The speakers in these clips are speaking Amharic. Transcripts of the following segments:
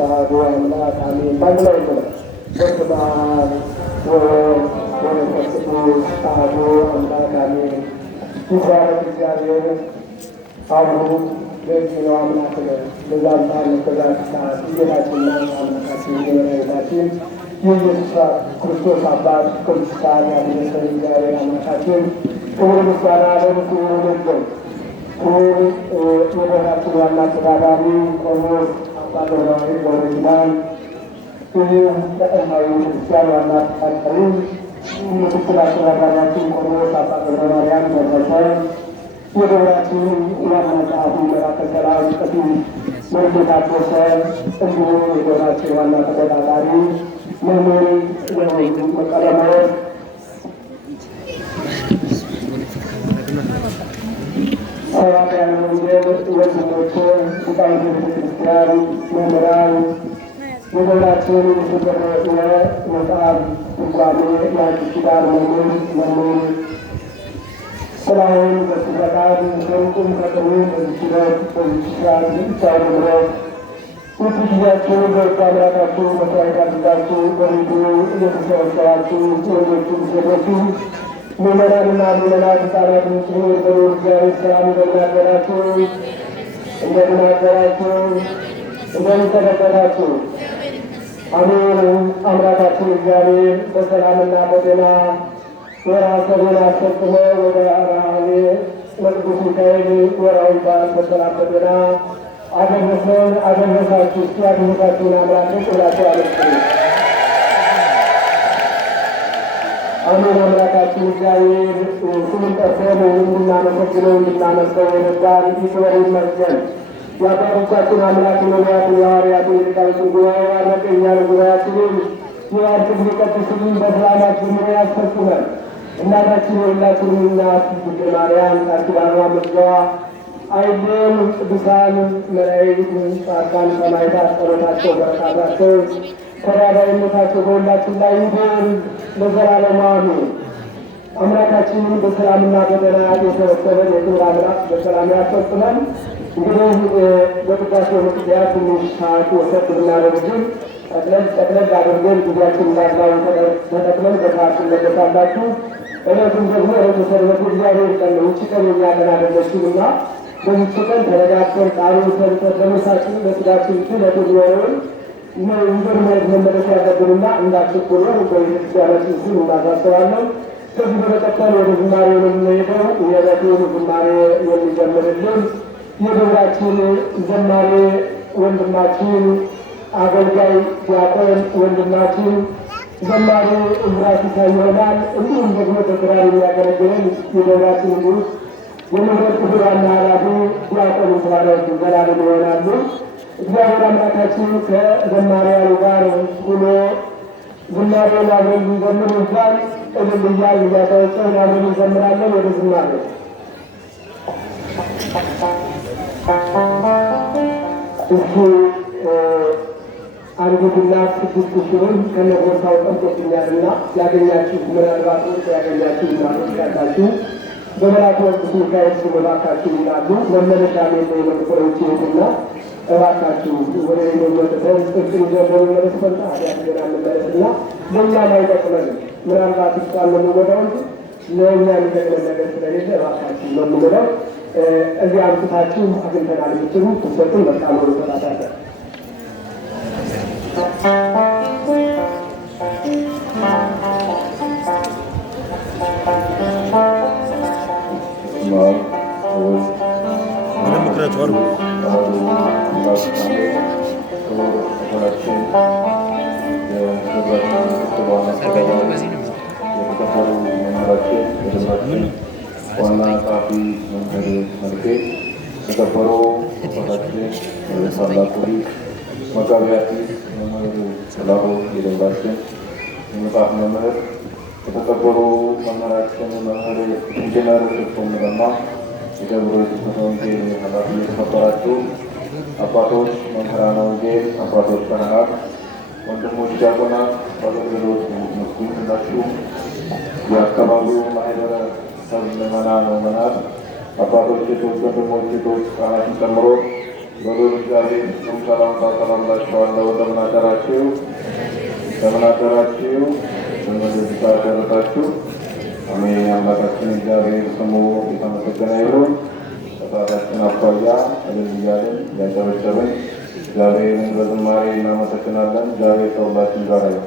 አሐዱ አምላክ አሜን። በአንድ ላይ ነው። በስመ አብ ወወልድ ወመንፈስ ቅዱስ አሐዱ አምላክ አሜን። ይባረክ እግዚአብሔር አብሩ ለዚህ ነው አምላክ ነው። በዛም ታሪክ በዛት ሰዓት ጌታችንና አምላካችን መድኃኒታችን የኢየሱስ ክርስቶስ አባት ቅዱሳን ያደረሰን እግዚአብሔር አምላካችን ክብር ምስጋና ለእርሱ ይሁን። ክቡር የቦታችን ዋና አስተዳዳሪ ቆሞስ አባ ገብረዋሕድ ገብረኪዳን፣ ይህ ጠቅላዩ ክርስቲያን ዋና አስተዳዳሪ ምክትል አስተዳዳሪያችን ቆሞስ አባ ገብረማርያም ደረሰ፣ የደብራችን ዋና ጸሐፊ መላከ ሰላም ቀሲስ መልኬ ታደሰ፣ እንዲሁም የደብራችን ዋና ተቆጣጣሪ መምህር ቀለመወርቅ ሰባክያነ ወንጌል ወንድሞቼ፣ ሊቃውንተ ቤተክርስቲያን፣ መምህራን፣ የደብራችን የመጽሐፍ ትርጓሜ የአዲስ ኪዳን መምህር ስራውን በዚህ ፈቃድ ከሩቁም ከቅርቡም በዚህ ሂደት በዚህ ስርዓት ብቻውን ምረት ውድ ጊዜያችሁ በሕግ አምላካችሁ መስዋዕት አድርጋችሁ በቤቱ እየተሰበሰባችሁ ወንዶቹም ሴቶቹም ምዕመናንና ምዕመናት ሕፃናትን ጭምር በልዑል እግዚአብሔር ሰላም እንደምን አደራችሁ? እንደምን አደራችሁ? እንደምን ሰነበታችሁ? አሜን። አምላካችን እግዚአብሔር በሰላምና በጤና ወርኃ ሰኔን አስፈጽሞ ወደ አርኃሌ ቅዱስ ሚካኤል ወርኃዊ በዓል በሰላም በጤና አደረሰን አደረሳችሁ። እስኪ ያደረሳችሁን አምላክ ሁላችሁ አመስግኑ። አሜን። አምላካችን እግዚአብሔር ስሙን ጠርተን እንድናመሰግነው እንድናመልከው የረዳን ይክበር ይመስገን። የአባቶቻችን አምላክ ነቢያትን፣ የሐዋርያትን፣ የሊቃውንትን ጉባኤ ባረከ። እኛን ጉባኤያችንን ይባርክ ይቀድስልን፣ በሰላማት ጀምሮ ያስፈጽመን። እናታችን የሁላችንም እናት ድንግል ማርያም ቃል ኪዳኗ ምልጃዋ አይለየን። ቅዱሳን መላእክት፣ ጻድቃን፣ ሰማዕታት ጸሎታቸው በረከታቸው ተራዳኢነታቸው በሁላችን ላይ ይሁን ለዘላለሙ አሜን። አምላካችንን በሰላምና በጤና የሰበሰበን የክብር አምላክ በሰላም ያስፈጽመን። እንግዲህ በቅዳሴው ምክንያት ትንሽ ሰዓት ወሰድ ብናደርግም ጠቅለል አድርገን ጊዜያችን እንዳግባቡ ተጠቅመን በሰዓት ትመለሳላችሁ። ዕለቱም ደግሞ ዕለተ ሰንበት እግዚአብሔር ቀን ነው። ይህች ቀን የእኛ ቀን አይደለችም እና በዚህች ቀን ተረጋግተን ቃሉን ሰምተን ለነፍሳችን ለሥጋችን ስለት የሚሆነውን ይዘን መመለስ ያለብንና እንዳትቆሉ በቤተክርስቲያናችን ስም እናሳስባለን። ከዚህ በመቀጠል ወደ ዝማሬ የምንሄደው የዕለቱን ዝማሬ የሚዘምርልን የደብራችን ዘማሪ ወንድማችን አገልጋይ ዲያቆን ወንድማችን ዘማሪ እምራሲሳ ይሆናል። እንዲሁም ደግሞ በክራር የሚያገለግለን የደብራችን ንጉሥ የመንፈስ ቅዱስ ዋና ኃላፊ ዲያቆን ተባረክ ዘላለም ይሆናሉ። እግዚአብሔር አምላካችን ከዘማሪያኑ ጋር ሆኖ ዝማሬውን አብረን እንዘምር ይባል። እልል እያልን እያጨበጨብን አብረን እንዘምራለን። ወደ ዝማሬ እስኪ አንዲትና ስድስት ሺህን ከነቦታው ጠምጦብኛልና ያገኛችሁ ምናልባት ያገኛችሁ እናቶች ካላችሁ በመልአኩ ቅዱስ ሚካኤል ስም እባካችሁ ይላሉ። መመለሻ ሜለ የመጥቆሮች ይሄድና እባካችሁ ወደ መመለሰን ጥቅም ጀምሮ መለስ ፈንታ ያገና መመለስና ለእኛም አይጠቅመንም። ምናልባት ይባል ለመወዳው እንጂ ለእኛ የሚጠቅመን ነገር ስለሌለ እባካችሁ መምለው እዚህ አምጥታችሁ አግኝተናል የምትሉ ትሰጡን በጣም ወደ ተባታለ ዋና ጸሐፊ መምህር መልኬ፣ የተከበሩ አባታችን ታላቁ ሊቅ መጋቤ ሐዲስ መምህር ጥላሁ የደብራችን የመጽሐፍ መምህር፣ የተከበሩ መምህራችን መምህር ኢንጂነር ፍጹም ለማ የደብረ ስብከተ ወንጌል ኃላፊ፣ የተከበራችሁ አባቶች መምህራነ ወንጌል፣ አባቶች ካህናት፣ ወንድሞች ዲያቆናት፣ በአገልግሎት መስጉናችሁ የአካባቢው ማህበረ ሰብ ምዕመናን፣ አባቶች፣ ሴቶች፣ ወንድሞች፣ ሴቶች፣ ህጻናትን ጨምሮ በሎል እግዚአብሔር ፍጹም ሰላምታ ሰላምላችኋለሁ። እንደምን አደራችሁ? እንደምን አደራችሁ? በመደዚህ ሰዓት ደረሳችሁ። አሜን። አምላካችን እግዚአብሔር ስሙ የተመሰገነ ይሁን። ከሰዓታችን አኳያ እልል እያልን እያጨበጨብን እግዚአብሔርን በዝማሬ እናመሰግናለን። እግዚአብሔር ከሁላችን ጋር ይሁን።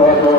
Thank you.